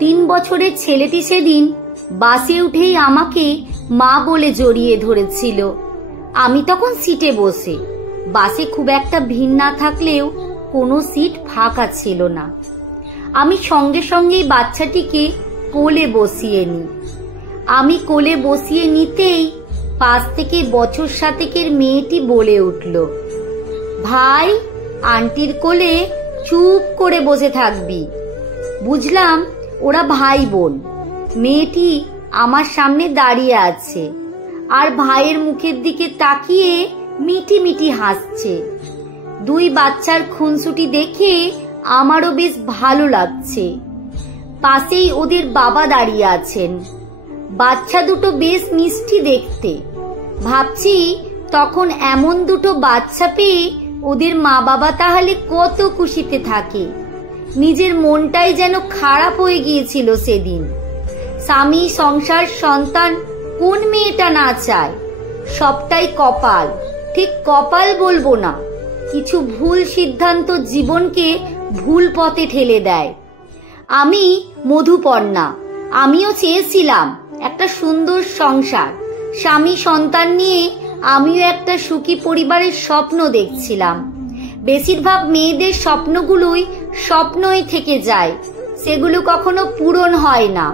3 বছরের ছেলেটি সেদিন বাসে উঠেই আমাকে মা বলে জড়িয়ে ধরেছিল। আমি তখন সিটে বসে। বাসে খুব একটা ভিড় না থাকলেও কোনো সিট ফাঁকা ছিল না। আমি সঙ্গে সঙ্গেই বাচ্চাটিকে কোলে বসিয়ে নিই। আমি কোলে বসিয়ে নিতেই পাশ থেকে বছর 7 মেয়েটি বলে উঠল, ভাই, আন্টির কোলে চুপ করে বসে থাকবি। বুঝলাম ওরা ভাই বোন। মেয়েটি আমার সামনে দাঁড়িয়ে আছে আর ভাইয়ের মুখের দিকে তাকিয়ে মিটি মিটি হাসছে। 2 বাচ্চার খুনসুটি দেখে আমারও বেশ ভালো লাগছে। পাশেই ওদের বাবা দাঁড়িয়ে আছেন। বাচ্চা দুটো বেশ মিষ্টি দেখতে। ভাবছি তখন এমন 2 বাচ্চা পেয়ে ওদের মা বাবা তাহলে কত খুশিতে থাকে। নিজের মনটাই যেন খারাপ হয়ে গিয়েছিল সেদিন। স্বামী, সংসার, সন্তান, কোন মেয়েটা না চায়? সবটাই কপাল। ঠিক কপাল বলবো না, কিছু ভুল সিদ্ধান্ত জীবনকে ভুল পথে ঠেলে দেয়। আমি মধুপর্ণা। আমিও চেয়েছিলাম একটা সুন্দর সংসার, স্বামী, সন্তান নিয়ে আমিও একটা সুখী পরিবারের স্বপ্ন দেখছিলাম। বেশিরভাগ মেয়েদের স্বপ্নগুলোই স্বপ্নই থেকে যায়, সেগুলো কখনো পূরণ হয় না।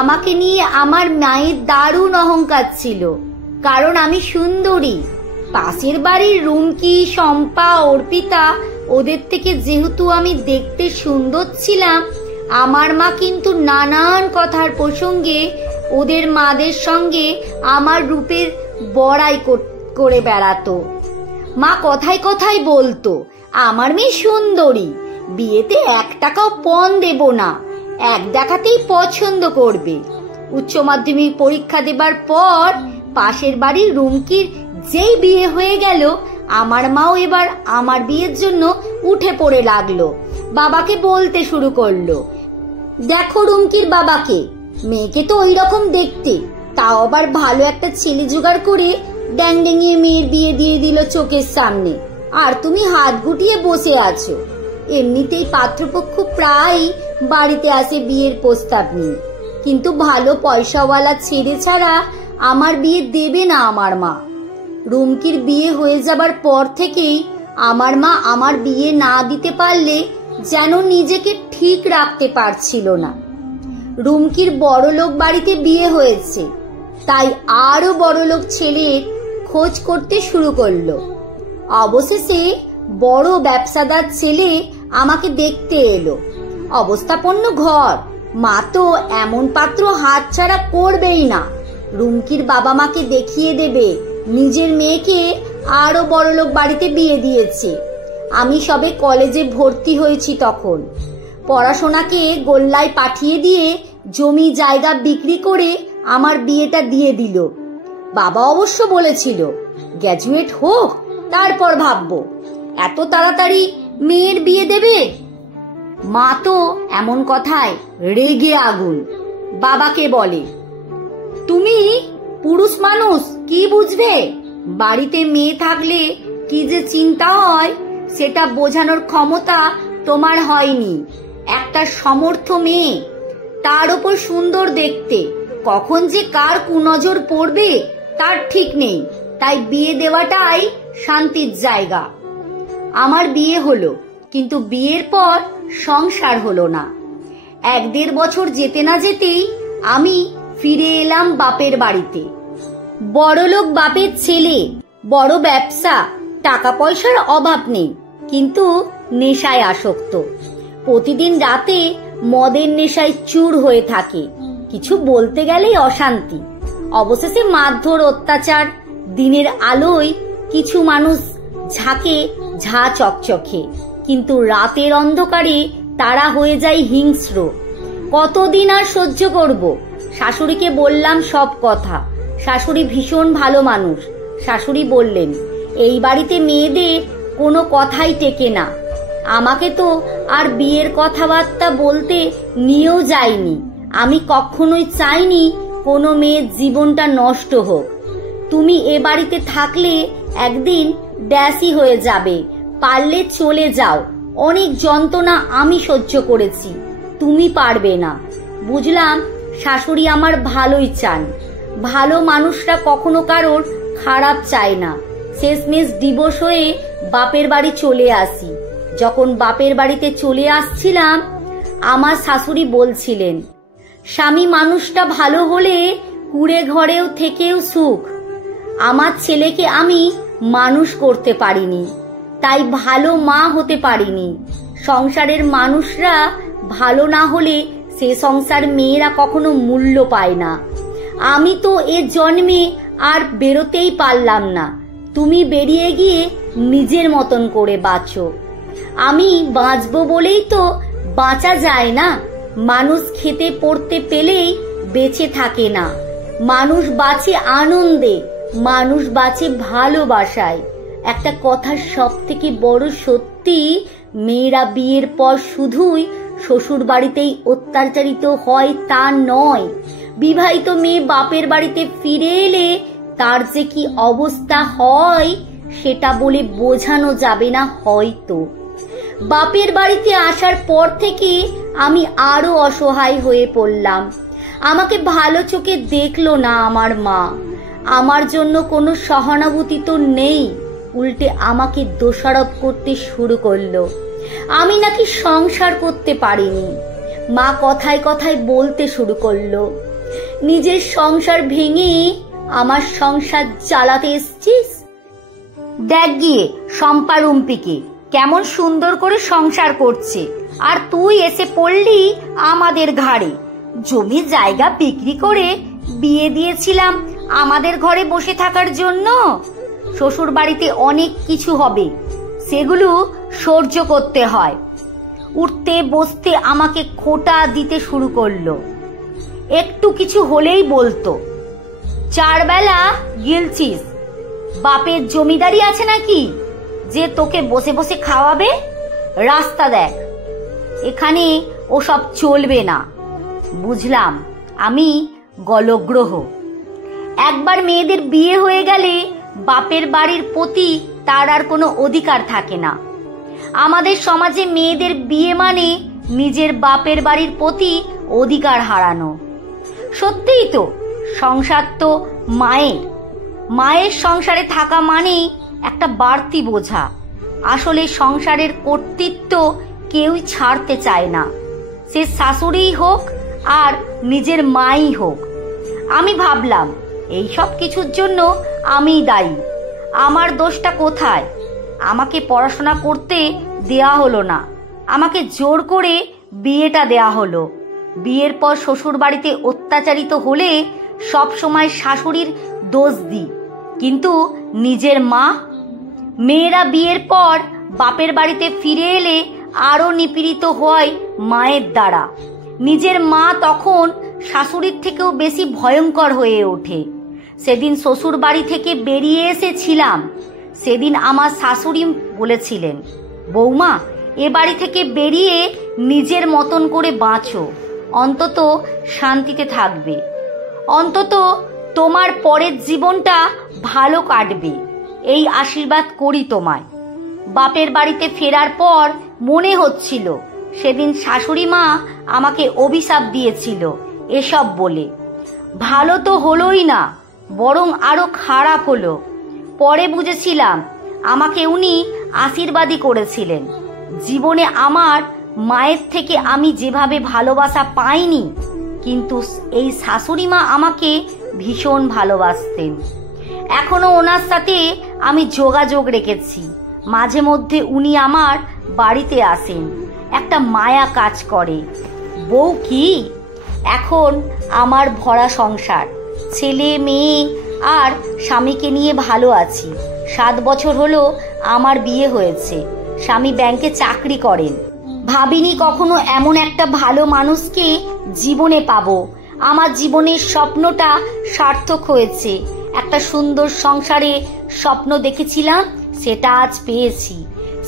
আমাকে নিয়ে আমার মায়ের দারুণ অহংকার ছিল, কারণ আমি সুন্দরী। পাশের বাড়ির রুমকি, শম্পা, অর্পিতা, ওদের থেকে যেহেতু আমি দেখতে সুন্দর ছিলাম, আমার মা কিন্তু নানান কথার প্রসঙ্গে ওদের মাদের সঙ্গে আমার রূপের বড়াই করে বেড়াতো। মা কথায় কথায় বলতো, আমার মেয়ে সুন্দরী, বিয়েতে 1 টাকাও পণ দেব না, এক দেখাতেই পছন্দ করবে। উচ্চ মাধ্যমিক পরীক্ষা দেবার পর পাশের বাড়ির রুমকির যেই বিয়ে হয়ে গেল, আমার মাও এবার আমার বিয়ের জন্য উঠে পড়ে লাগলো। বাবাকে বলতে শুরু করলো, দেখো রুমকির বাবাকে, মেয়েকে তো ওই রকম দেখতে, তাও আবার ভালো একটা ছেলে জোগাড় করে ড্যাংড্যাঙিয়ে মেয়ের বিয়ে দিয়ে দিল চোখের সামনে, আর তুমি হাত গুটিয়ে বসে আছো। এমনিতেই পাত্রপক্ষ প্রায় বাড়িতে আসে বিয়ের প্রস্তাব নিয়ে, কিন্তু ভালো পয়সাওয়ালা ছেলে ছাড়া আমার বিয়ে দেবে না আমার মা। রুমকির বিয়ে হয়ে যাবার পর থেকেই আমার মা আমার বিয়ে না দিতে পারলে যেন নিজেকে ঠিক রাখতে পারছিল না। রুমকির বড়লোক বাড়িতে বিয়ে হয়েছে, তাই আরো বড়লোক ছেলের খোঁজ করতে শুরু করলো। অবশেষে বড় ব্যবসাদার ছেলে আমাকে দেখতে এলো। অবস্থাপন্ন ঘর, মা তো এমন পাত্র হাতছাড়া করবেই না। রুমকির বাবা মাকে দেখিয়ে দেবে নিজের মেয়েকে আরো বড়লোক বাড়িতে বিয়ে দিয়েছে। আমি সবে কলেজে ভর্তি হয়েছি তখন। পড়াশোনাকে গোল্লায় পাঠিয়ে দিয়ে জমি জায়গা বিক্রি করে আমার বিয়েটা দিয়ে দিল। বাবা অবশ্য বলেছিল, গ্র্যাজুয়েট হোক, তারপর ভাববো। এত তাড়াতাড়ি মেয়ের বিয়ে দেবে? মা তো এমন কথায় রেগে আগুন। বাবাকে বলে, তুমি পুরুষ মানুষ, কি বুঝবে? বাড়িতে মেয়ে থাকলে কি যে চিন্তা হয় সেটা বোঝানোর ক্ষমতা তোমার হয়নি। একটা সমর্থ মেয়ে, তার উপর সুন্দর দেখতে, কখন যে কার কুনজর পড়বে তার ঠিক নেই। তাই বিয়ে দেওয়াটাই শান্তির জায়গা। আমার বিয়ে হলো, কিন্তু বিয়ের পর সংসার হলো না। 1-1.5 বছর যেতে না যেতেই আমি ফিরে এলাম বাপের বাড়িতে। বড়লোক বাপের ছেলে, বড় ব্যবসা, টাকা পয়সার অভাব নেই, কিন্তু নেশায় আসক্ত। প্রতিদিন রাতে মদের নেশায় চুর হয়ে থাকে। কিছু বলতে গেলেই অশান্তি। অবশেষে মারধর, অত্যাচার। দিনের আলোয় কিছু মানুষ ঝাঁকে ঝা চকচকে, কিন্তু রাতের অন্ধকারে তারা হয়ে যায় হিংস্র। কতদিন আর সহ্য করব? শাশুড়িকে বললাম সব কথা। শাশুড়ি ভীষণ ভালো মানুষ। শাশুড়ি বললেন, এই বাড়িতে মেয়েদের কোনো কথাই টেকে না। আমাকে তো আর বিয়ের কথাবার্তা বলতে নিয়েও যায়নি। আমি কখনোই চাইনি কোনো মেয়ের জীবনটা নষ্ট হোক। তুমি এ বাড়িতে থাকলে একদিন ড্যাসি হয়ে যাবে, পারলে চলে যাও। অনেক যন্ত্রণা আমি সহ্য করেছি, তুমি পারবে না। বুঝলাম শাশুড়ি আমার ভালোই চান। ভালো মানুষরা কখনো কারোর খারাপ চায় না। শেষমেশ ডিভোর্স হয়ে বাপের বাড়ি চলে আসি। যখন বাপের বাড়িতে চলে আসছিলাম, আমার শাশুড়ি বলছিলেন, স্বামী মানুষটা ভালো হলে কুড়ে ঘরেও থেকেও সুখ। আমার ছেলেকে আমি মানুষ করতে পারিনি, তাই ভালো মা হতে পারিনি। সংসারের মানুষরা ভালো না হলে সে সংসার মেয়েরা কখনো মূল্য পায় না। আমি তো এ জন্মে আর বেরোতেই পারলাম না। তুমি বেরিয়ে গিয়ে নিজের মতন করে বাঁচো। আমি বাঁচবো বলেই তো বাঁচা যায় না। মানুষ খেতে পড়তে পেলেই বেঁচে থাকে না। মানুষ বাঁচে আনন্দে, মানুষ বাঁচে ভালোবাসায়। একটা কথা সব থেকে বড় সত্যি, মেয়েরা বিয়ের পর শুধুই শ্বশুর বাড়িতেই অত্যাচারিত হয় তা নয়। বিবাহিত মেয়ে বাপের বাড়িতে ফিরে এলে তার যে কি অবস্থা হয় সেটা বলে বোঝানো যাবে না হয়তো। বাপের বাড়িতে আসার পর থেকে আমি আরো অসহায় হয়ে পড়লাম। আমাকে ভালো চোখে দেখলো না আমার মা। আমার জন্য কোনো সহানুভূতি তো নেই, উল্টে আমাকে দোষারোপ করতে শুরু করলো। আমি নাকি সংসার করতে পারিনি। মা কথায় কথায় বলতে শুরু করলো, নিজের সংসার ভেঙে আমার সংসার জ্বালাতে এসছিস? দেখ গিয়ে শম্পা রুম্পিকে কেমন সুন্দর করে সংসার করছে, আর তুই এসে পড়লি আমাদের ঘাড়ে। জমি জায়গা বিক্রি করে বিয়ে দিয়েছিলাম আমাদের ঘরে বসে থাকার জন্য। শ্বশুর বাড়িতে অনেক কিছু হবে, সেগুলো সহ্য করতে হয়। উঠতে বসতে আমাকে খোঁটা দিতে শুরু করলো। একটু কিছু হলেই বলতো, 4 বেলা গিলছিস? বাপের জমিদারি আছে নাকি যে তোকে বসে বসে খাওয়াবে? রাস্তা দেখ, এখানে ওসব চলবে না। বুঝলাম আমি গলগ্রহ। একবার মেয়েদের বিয়ে হয়ে গেলে বাপের বাড়ির প্রতি তার আর কোনো অধিকার থাকে না। আমাদের সমাজে মেয়েদের বিয়ে মানে নিজের বাপের বাড়ির প্রতি অধিকার হারানো। সত্যিই তো, সংসার তো মায়ের। মায়ের সংসারে থাকা মানেই একটা বাড়তি বোঝা। আসলে সংসারের কর্তৃত্ব কেউই ছাড়তে চায় না, সে শাশুড়িই হোক আর নিজের মাই হোক। আমি ভাবলাম এই সব কিছুর জন্য আমিই দায়ী। আমার দোষটা কোথায়? আমাকে পড়াশোনা করতে দেয়া হলো না, আমাকে জোর করে বিয়েটা দেয়া হলো। বিয়ের পর শ্বশুর বাড়িতে অত্যাচারিত হলে সব সময় শাশুড়ির দোষ দিই, কিন্তু নিজের মা? মেয়েরা বিয়ের পর বাপের বাড়িতে ফিরে এলে আরো নিপীড়িত হয় মায়ের দ্বারা। নিজের মা তখন শাশুড়ির থেকেও বেশি ভয়ঙ্কর হয়ে ওঠে। সেদিন শ্বশুর বাড়ি থেকে বেরিয়ে এসেছিলাম, সেদিন আমার শাশুড়ি বলেছিলেন, বৌমা, এ বাড়ি থেকে বেরিয়ে নিজের মতন করে বাঁচো, অন্তত শান্তিতে থাকবে, অন্তত তোমার পরের জীবনটা ভালো কাটবে, এই আশীর্বাদ করি তোমায়। বাপের বাড়িতে ফেরার পর মনে হচ্ছিল সেদিন শাশুড়ি মা আমাকে অভিশাপ দিয়েছিল এসব বলে। ভালো তো হলোই না, বরং আরো খারাপ হলো। পরে বুঝেছিলাম আমাকে উনি আশীর্বাদই করেছিলেন। জীবনে আমার মায়ের থেকে আমি যেভাবে ভালোবাসা পাইনি, কিন্তু এই শাশুড়ি মা আমাকে ভীষণ ভালোবাসতেন। এখনো ওনার সাথে আমি যোগাযোগ রেখেছি। মাঝে মধ্যে উনি আমার বাড়িতে আসেন, একটা মায়া কাজ করে। বউ কি, এখন আমার ভরা সংসার, ছেলে মেয়ে আর স্বামীকে নিয়ে ভালো আছি। 7 বছর হলো আমার বিয়ে হয়েছে। স্বামী ব্যাংকে চাকরি করেন। ভাবিনি কখনো এমন একটা ভালো মানুষকে জীবনে পাবো। আমার জীবনের স্বপ্নটা সার্থক হয়েছে। একটা সুন্দর সংসারে স্বপ্ন দেখেছিলাম, সেটা আজ পেয়েছি।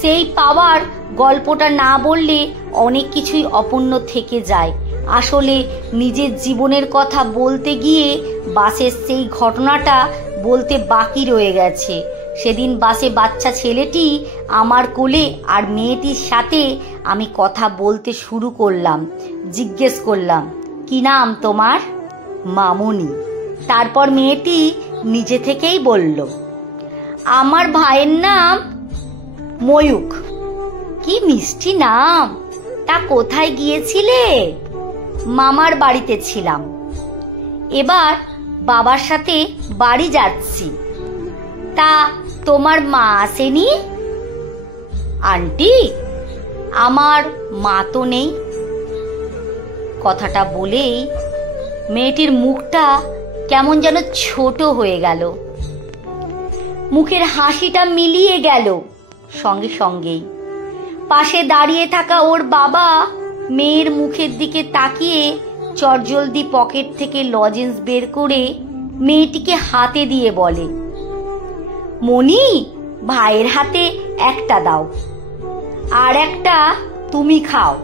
সেই পাওয়ার গল্পটা না বললে অনেক কিছুই অপূর্ণ থেকে যায়। আসলে নিজের জীবনের কথা বলতে গিয়ে বাসের সেই ঘটনাটা বলতে বাকি রয়ে গেছে। সেদিন বাসে বাচ্চা ছেলেটি আমার কোলে আর মেয়েটির সাথে আমি কথা বলতে শুরু করলাম। জিজ্ঞেস করলাম, কি নাম তোমার? মামুনি। তারপর মেয়েটি নিজে থেকেই বলল, আমার ভাইয়ের নাম ময়ূক। কি মিষ্টি নাম। তা কোথায় গিয়েছিলে? মামার বাড়িতে ছিলাম, এবার বাবার সাথে বাড়ি যাচ্ছি। তা তোমার মা আসেনি? আন্টি, আমার মা তো নেই। কথাটা বলেই মেয়েটির মুখটা কেমন যেন ছোট হয়ে গেল, মুখের হাসিটা মিলিয়ে গেল সঙ্গে সঙ্গেই। পাশে দাঁড়িয়ে থাকা ওর বাবা মেয়ের মুখের দিকে তাকিয়ে চটজলদি পকেট থেকে লজেন্স বের করে মেয়েটিকে হাতে দিয়ে বলে, মনি, ভাইয়ের হাতে একটা দাও, আর একটা তুমি খাও।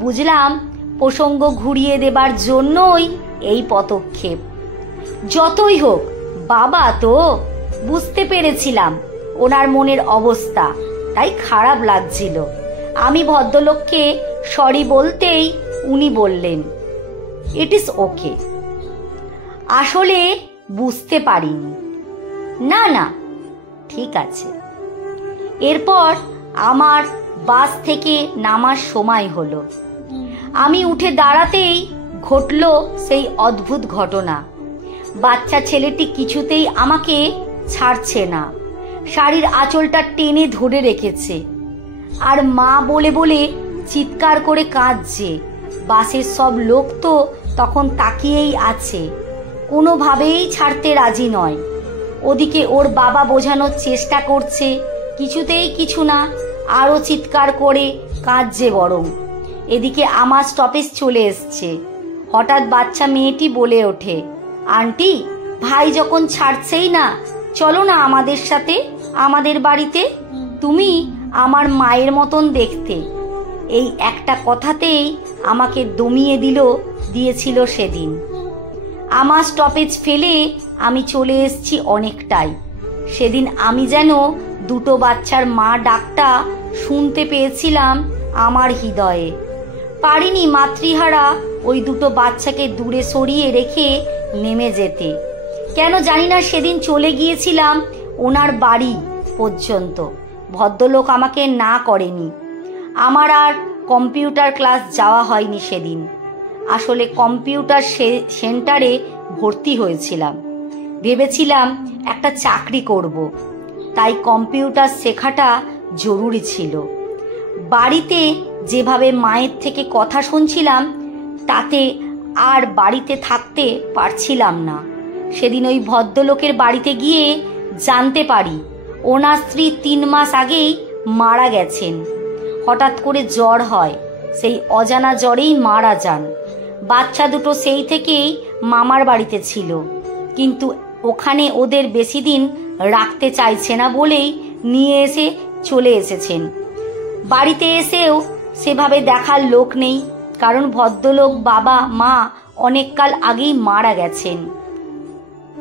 বুঝলাম প্রসঙ্গ ঘুরিয়ে দেবার জন্যই এই পদক্ষেপ। যতই হোক বাবা তো, বুঝতে পেরেছিলাম ওনার মনের অবস্থা, তাই খারাপ লাগছিল। আমি ভদ্রলোককে সরি বলতেই উনি বললেন, ইট ইজ ওকে। আসলে বুঝতে পারিনি। না না, ঠিক আছে। এরপর আমার বাস থেকে নামার সময় হলো। আমি উঠে দাঁড়াতেই ঘটল সেই অদ্ভুত ঘটনা। বাচ্চা ছেলেটি কিছুতেই আমাকে ছাড়ছে না, শাড়ির আঁচলটা টেনে ধরে রেখেছে, আর মা বলে বলে চিৎকার করে কাঁদছে। বাসের সব লোক তো তখন তাকিয়েই আছে, কোনোভাবেই ছাড়তে রাজি নয়। ওদিকে ওর বাবা বোঝানোর চেষ্টা করছে, কিছুতেই কিছু না, আরও চিৎকার করে কাঁদছে বরং। এদিকে আমার স্টপেজ চলে এসছে। হঠাৎ বাচ্চা মেয়েটি বলে ওঠে, আন্টি, ভাই যখন ছাড়ছেই না, চলো না আমাদের সাথে আমাদের বাড়িতে, তুমি আমার মায়ের মতন দেখতে। এই একটা কথাতেই আমাকে দমিয়ে দিয়েছিল সেদিন। আমার স্টপেজ ফেলে আমি চলে এসেছি অনেকটাই। সেদিন আমি যেন দুটো বাচ্চার মা ডাকটা শুনতে পেয়েছিলাম আমার হৃদয়ে। পারিনি মাতৃহারা ওই দুটো বাচ্চাকে দূরে সরিয়ে রেখে নেমে যেতে। কেন জানি না সেদিন চলে গিয়েছিলাম ওনার বাড়ি পর্যন্ত। ভদ্রলোক আমাকে না করেনি। আমার আর কম্পিউটার ক্লাস যাওয়া হয়নি সেদিন। আসলে কম্পিউটার সেন্টারে ভর্তি হয়েছিলাম, ভেবেছিলাম একটা চাকরি করব, তাই কম্পিউটার শেখাটা জরুরি ছিল। বাড়িতে যেভাবে মায়ের থেকে কথা শুনছিলাম, তাতে আর বাড়িতে থাকতে পারছিলাম না। সেদিন ওই ভদ্রলোকের বাড়িতে গিয়ে জানতে পারি ওনার স্ত্রী 3 মাস আগেই মারা গেছেন। হঠাৎ করে জ্বর হয়, সেই অজানা জ্বরেই মারা যান। বাচ্চা দুটো সেই থেকেই মামার বাড়িতে ছিল, কিন্তু ওখানে ওদের বেশি দিন রাখতে চাইছে না বলেই নিয়ে এসে চলে এসেছেন। বাড়িতে এসেও সেভাবে দেখার লোক নেই, কারণ ভদ্রলোক বাবা মা অনেককাল আগেই মারা গেছেন।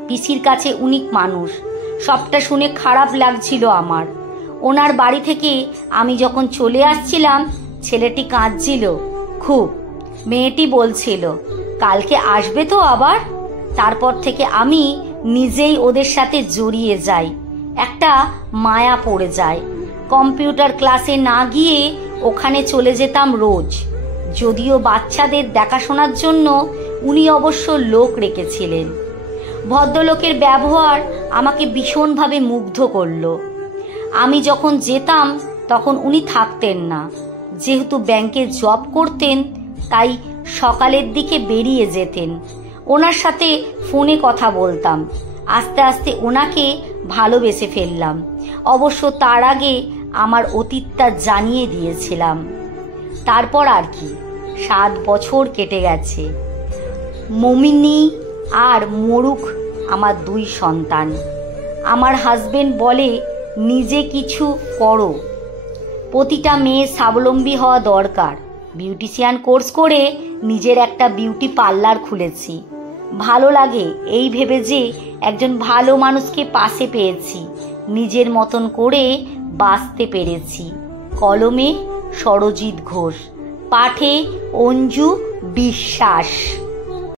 পিসির কাছে উনি মানুষ। সবটা শুনে খারাপ লাগছিল আমার। ওনার বাড়ি থেকে আমি যখন চলে আসছিলাম, ছেলেটি কাঁদছিল খুব। মেয়েটি বলছিল, কালকে আসবে তো আবার। তারপর থেকে আমি নিজেই ওদের সাথে জড়িয়ে যাই, একটা মায়া পড়ে যায়। কম্পিউটার ক্লাসে না গিয়ে ওখানে চলে যেতাম রোজ। যদিও বাচ্চাদের দেখাশোনার জন্য উনি অবশ্য লোক রেখেছিলেন। ভদ্রলোকের ব্যবহার আমাকে ভীষণভাবে মুগ্ধ করলো। আমি যখন যেতাম তখন উনি থাকতেন না। যেহেতু ব্যাংকে জব করতেন, তাই সকালের দিকে বেরিয়ে যেতেন। ওনার সাথে ফোনে কথা বলতাম। আস্তে আস্তে ওনাকে ভালোবেসে ফেললাম। অবশ্য তার আগে আমার অতীতটা জানিয়ে দিয়েছিলাম। তারপর আর কি, 7 বছর কেটে গেছে। মমিনী আর মরুক আমার 2 সন্তান। আমার হাজবেন্ড বলে, নিজে কিছু করো, প্রতিটা মেয়ে স্বাবলম্বী হওয়া দরকার। বিউটিশিয়ান কোর্স করে নিজের একটা বিউটি পার্লার খুলেছি। ভালো লাগে এই ভেবে যে একজন ভালো মানুষকে পাশে পেয়েছি, নিজের মতন করে বাঁচতে পেরেছি। কলমে সরজিৎ ঘোষ, পাঠে অঞ্জু বিশ্বাস।